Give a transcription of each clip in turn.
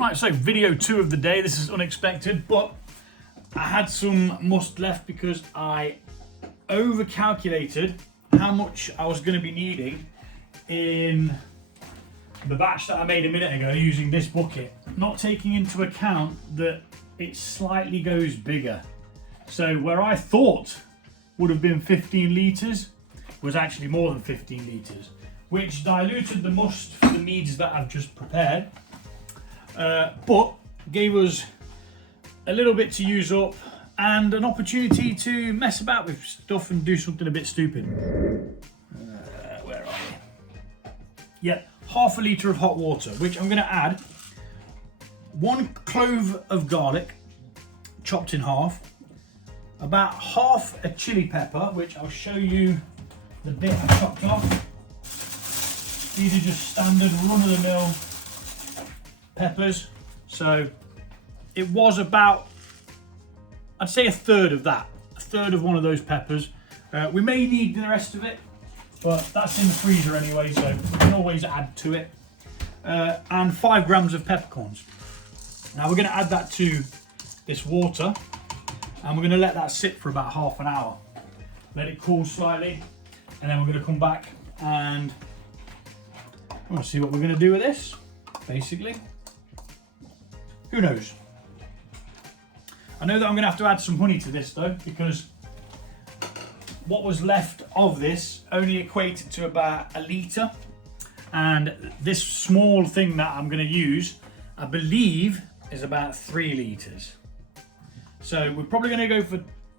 Right, so video 2 of the day. This is unexpected, but I had some must left because I over-calculated how much I was going to be needing in the batch that I made a minute ago using this bucket, not taking into account that it slightly goes bigger. So where I thought would have been 15 litres was actually more than 15 litres, which diluted the must for the meads that I've just prepared, but gave us a little bit to use up and an opportunity to mess about with stuff and do something a bit stupid. Where are we? Yeah, half a litre of hot water, which I'm going to add 1 clove of garlic chopped in half, about half a chili pepper, which I'll show you the bit I chopped off. These are just standard run-of-the-mill peppers, so it was about, I'd say a third of that, a third of one of those peppers. We may need the rest of it, but that's in the freezer anyway, so we can always add to it. And 5 grams of peppercorns. Now we're going to add that to this water, and we're going to let that sit for about half an hour. Let it cool slightly, and then we're going to come back and we'll see what we're going to do with this, basically. Who knows? I know that I'm going to have to add some honey to this though, because what was left of this only equated to about a litre, and this small thing that I'm going to use, I believe, is about 3 litres. So we're probably going to go for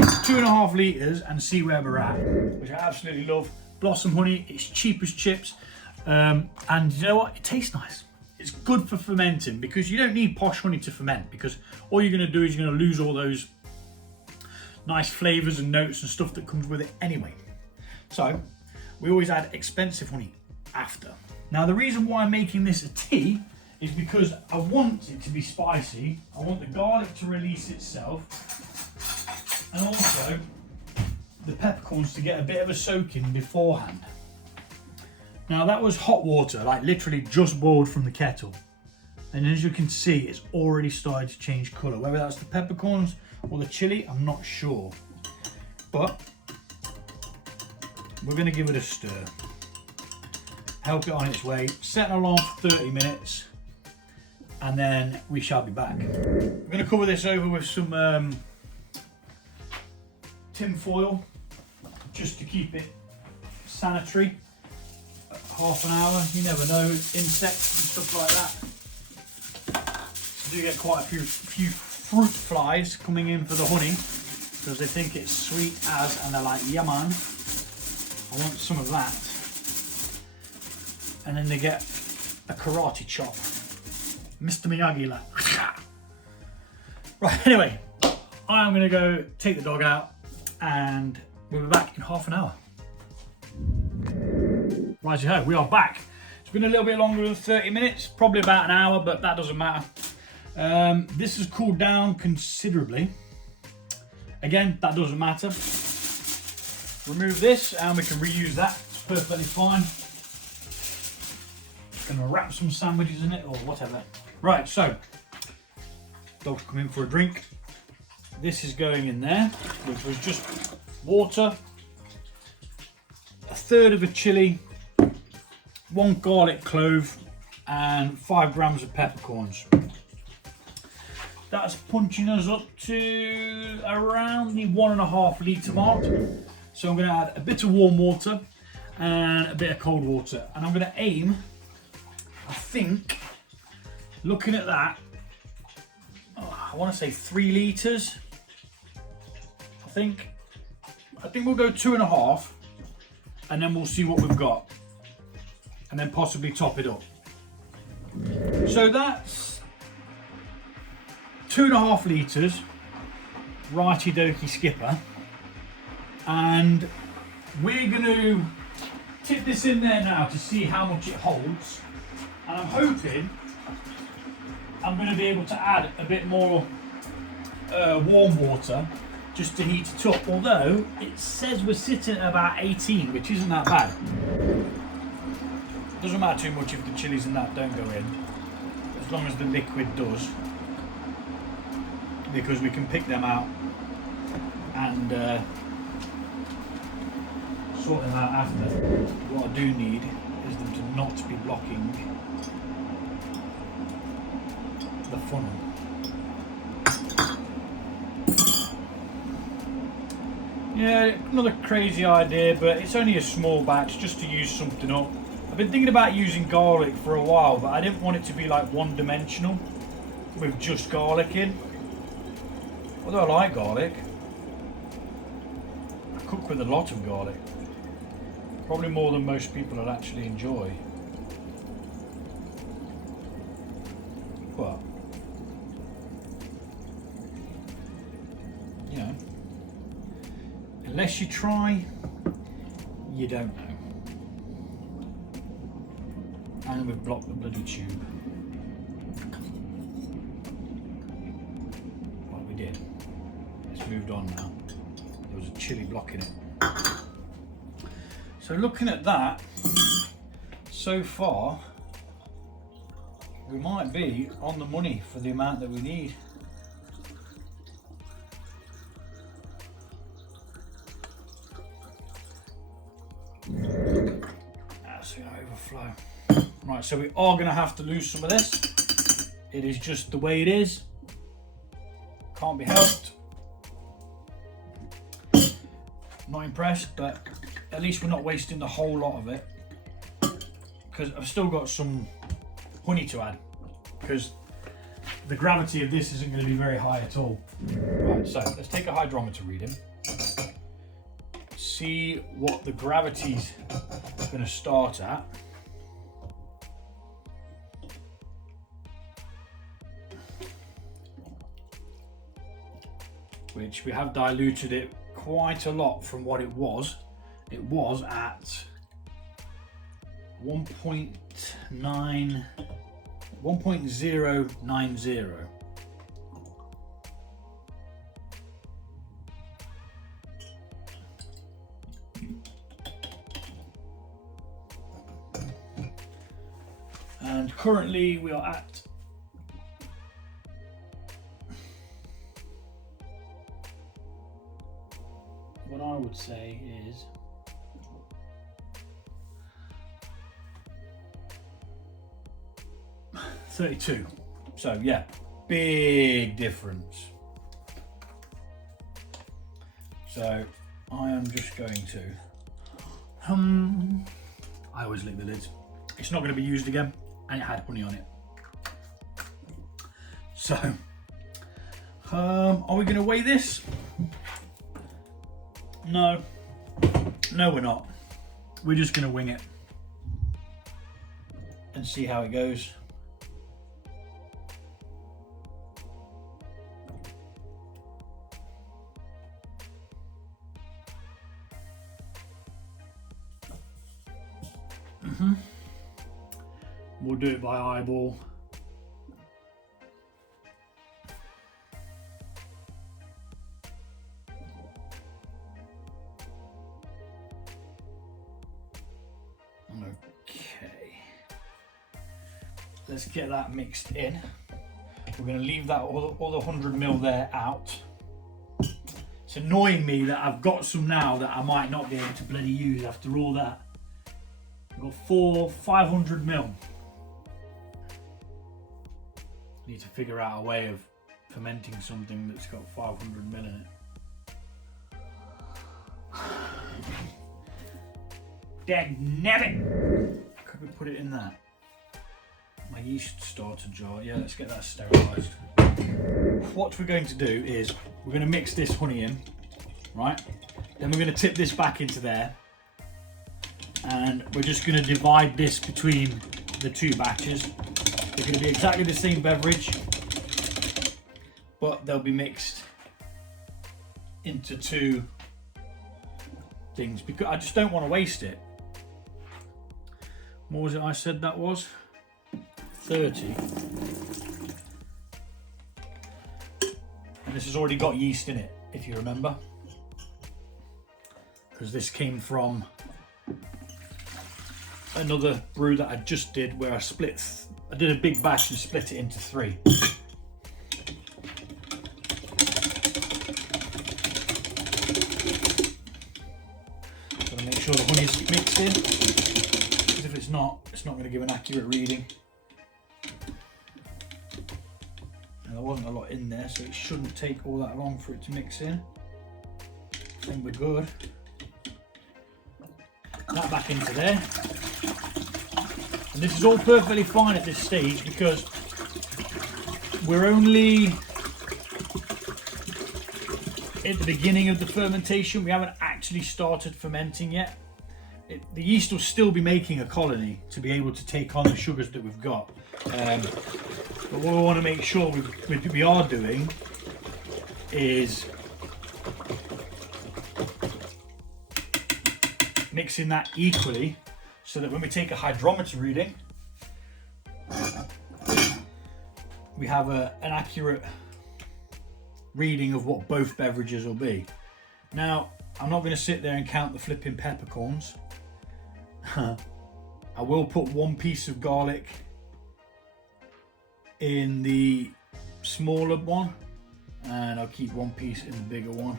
2.5 litres and see where we're at, which I absolutely love. Blossom honey, it's cheap as chips, and you know what? It tastes nice. It's good for fermenting because you don't need posh honey to ferment, because all you're going to do is you're going to lose all those nice flavours and notes and stuff that comes with it anyway. So we always add expensive honey after. Now the reason why I'm making this a tea is because I want it to be spicy. I want the garlic to release itself, and also the peppercorns to get a bit of a soaking beforehand. Now that was hot water, like literally just boiled from the kettle. And as you can see, it's already started to change colour. Whether that's the peppercorns or the chilli, I'm not sure. But we're going to give it a stir. Help it on its way. Set an alarm for 30 minutes. And then we shall be back. We're going to cover this over with some tin foil, just to keep it sanitary. Half an hour, you never know, insects and stuff like that. You do get quite a few fruit flies coming in for the honey, because they think it's sweet as, and they're like, yeah man, I want some of that. And then they get a karate chop. Mr. Miyagi like. Right, anyway, I'm gonna go take the dog out and we'll be back in half an hour. Righty-ho, we are back. It's been a little bit longer than 30 minutes, probably about an hour, but that doesn't matter. This has cooled down considerably. Again, that doesn't matter. Remove this and we can reuse that. It's perfectly fine. Gonna wrap some sandwiches in it or whatever. Right, so dog's come in for a drink. This is going in there, which was just water, a third of a chilli, 1 garlic clove, and 5 grams of peppercorns. That's punching us up to around the 1.5 litre mark. So I'm going to add a bit of warm water and a bit of cold water, and I'm going to aim, I think, looking at that, I want to say 3 litres. I think we'll go 2.5, and then we'll see what we've got, and then possibly top it up. So that's 2.5 litres, righty-dokey skipper, and we're going to tip this in there now to see how much it holds, and I'm hoping I'm going to be able to add a bit more warm water just to heat it up, although it says we're sitting at about 18, which isn't that bad. Doesn't matter too much if the chilies and that don't go in, as long as the liquid does, because we can pick them out and sort them out after. What I do need is them to not be blocking the funnel. Yeah, another crazy idea, but it's only a small batch just to use something up. I've been thinking about using garlic for a while, but I didn't want it to be like one-dimensional with just garlic in. Although I like garlic. I cook with a lot of garlic. Probably more than most people will actually enjoy. But, you know, unless you try, you don't know. And we've blocked the bloody tube. Well, we did. It's moved on now. There was a chilli blocking it. So looking at that, so far, we might be on the money for the amount that we need. That's going to overflow. Right, so we are going to have to lose some of this. It is just the way it is. Can't be helped. Not impressed, but at least we're not wasting the whole lot of it. Because I've still got some honey to add. Because the gravity of this isn't going to be very high at all. Right, so let's take a hydrometer reading. See what the gravity's going to start at. Which we have diluted it quite a lot from what it was. It was at 1.090. And currently we are at what I would say is 32. So yeah, big difference. So I am just going to I always lick the lids. It's not going to be used again, and it had honey on it. So are we going to weigh this? No, we're not. We're just going to wing it and see how it goes. We'll do it by eyeball. Okay. Let's get that mixed in. We're going to leave that all the 100 ml there out. It's annoying me that I've got some now that I might not be able to bloody use after all that. I've got 500 ml. Need to figure out a way of fermenting something that's got 500 ml in it. Dagnabbit! Could we put it in that? My yeast starter jar. Yeah, let's get that sterilised. What we're going to do is we're going to mix this honey in, right? Then we're going to tip this back into there, and we're just going to divide this between the two batches. They're going to be exactly the same beverage, but they'll be mixed into two things because I just don't want to waste it. What was it I said that was? 30. And this has already got yeast in it, if you remember. Because this came from another brew that I just did where I split I did a big batch and split it into 3. Gotta make sure the honey's mixed in, because if it's not going to give an accurate reading. And there wasn't a lot in there, so it shouldn't take all that long for it to mix in. I think we're good. That back into there. And this is all perfectly fine at this stage because we're only at the beginning of the fermentation. We haven't actually started fermenting yet. The yeast will still be making a colony to be able to take on the sugars that we've got. But what we want to make sure we are doing is mixing that equally, so that when we take a hydrometer reading, we have an accurate reading of what both beverages will be. Now, I'm not going to sit there and count the flipping peppercorns. I will put 1 piece of garlic in the smaller one, and I'll keep 1 piece in the bigger one.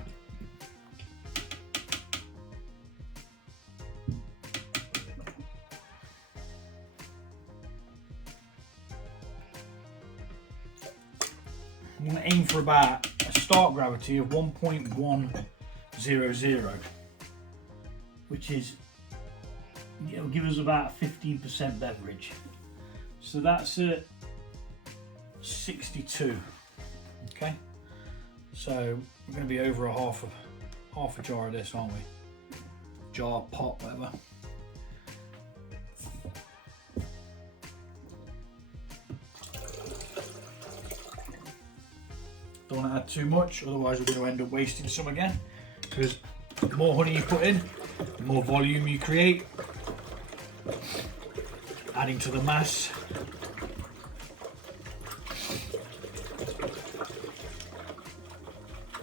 I'm going to aim for about a start gravity of 1.100, which is, it'll give us about 15% beverage. So that's at 62. Okay, so we're going to be over half a jar of this, aren't we? Jar, pot, whatever. Don't want to add too much, otherwise we're going to end up wasting some again, because the more honey you put in, the more volume you create, adding to the mass.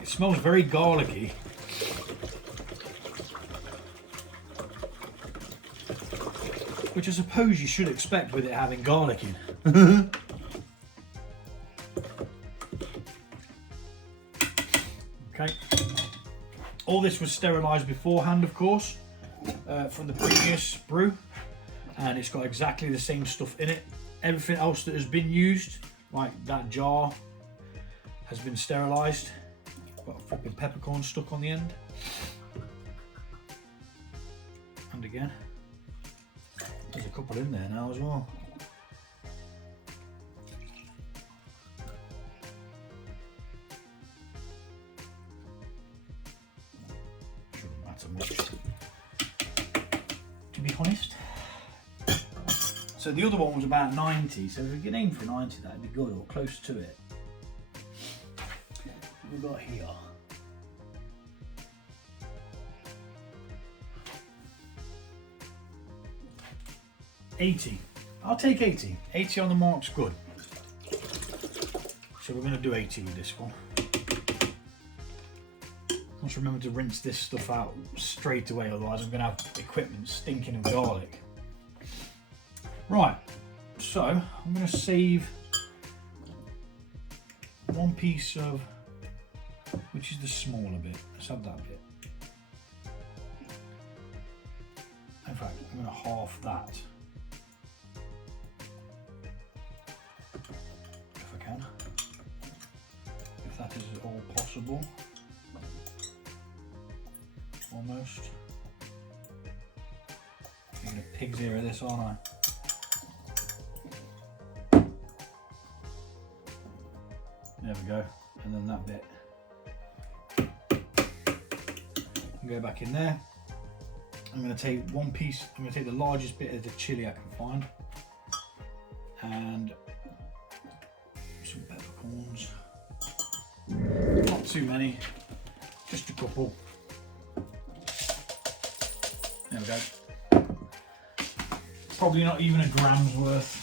It smells very garlicky. Which I suppose you should expect with it having garlic in. Okay. All this was sterilised beforehand, of course, from the previous brew, and it's got exactly the same stuff in it. Everything else that has been used, like that jar, has been sterilised. Got a flipping peppercorn stuck on the end. And again, there's a couple in there now as well. Shouldn't matter much, to be honest. So the other one was about 90, so if we can aim for 90, that'd be good, or close to it. What we've got here. 80. I'll take 80. 80 on the mark's good. So we're going to do 80 with this one. Must remember to rinse this stuff out straight away, otherwise I'm going to have equipment stinking of garlic. Right, so I'm going to save 1 piece of, which is the smaller bit. Let's have that bit. In fact, I'm going to half that. If I can. If that is at all possible. Almost. I'm going to pig's ear of this, aren't I? There we go, and then that bit. Go back in there. I'm going to take 1 piece, I'm going to take the largest bit of the chilli I can find, and some peppercorns. Not too many, just a couple. There we go. Probably not even a gram's worth,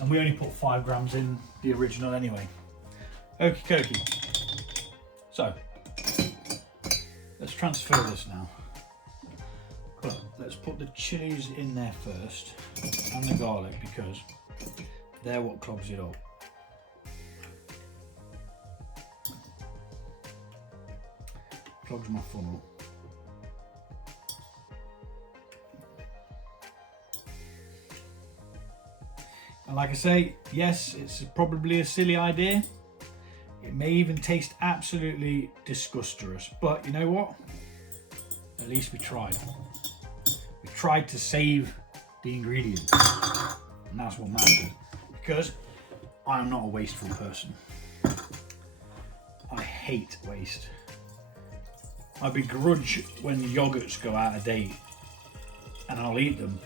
and we only put 5 grams in the original anyway. Okie dokie. So, let's transfer this now. But let's put the chilies in there first, and the garlic, because They're what clogs it up. Clogs my funnel. And like I say, yes, it's probably a silly idea. It may even taste absolutely disgusting, but you know what? At least we tried. We tried to save the ingredients, and that's what matters. Because I am not a wasteful person. I hate waste. I begrudge when yogurts go out of date, and I'll eat them.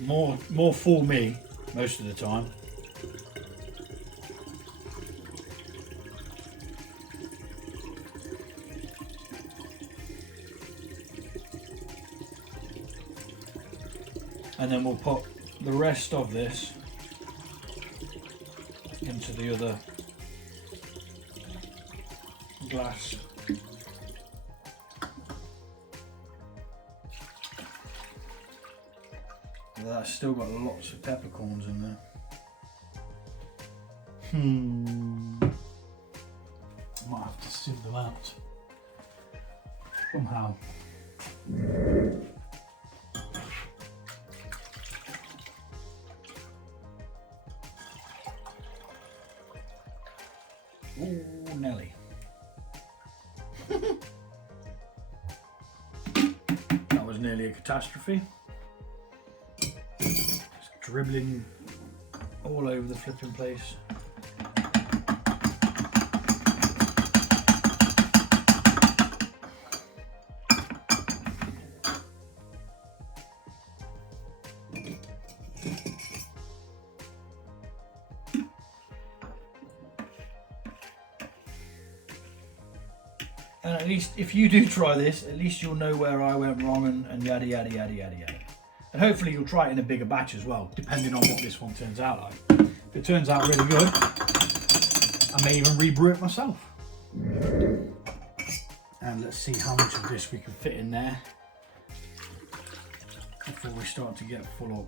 More for me most of the time. And then we'll put the rest of this into the other glass. That's still got lots of peppercorns in there. Might have to sieve them out somehow. Ooh, Nelly. That was nearly a catastrophe. It's dribbling all over the flipping place. And at least if you do try this, at least you'll know where I went wrong and yada yada yada yada yada. And hopefully you'll try it in a bigger batch as well, depending on what this one turns out like. If it turns out really good, I may even rebrew it myself. And let's see how much of this we can fit in there before we start to get full up.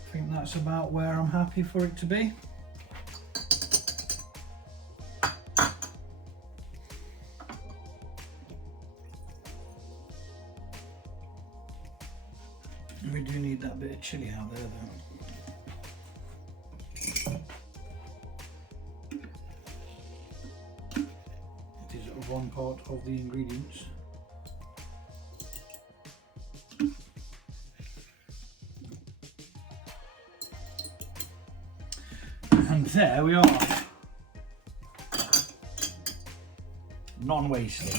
I think that's about where I'm happy for it to be. We do need that bit of chilli out there though. It is one part of the ingredients. And there we are, non-wasted,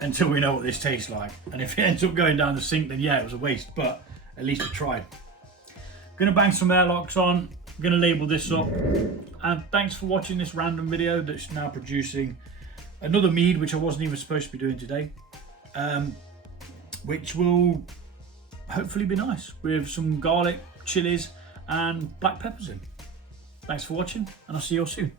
until we know what this tastes like. And if it ends up going down the sink, then yeah, it was a waste, but at least we tried. Gonna bang some airlocks on, gonna label this up, and thanks for watching this random video that's now producing another mead, which I wasn't even supposed to be doing today, which will hopefully be nice with some garlic, chilies, and black peppers in. Thanks for watching, and I'll see you all soon.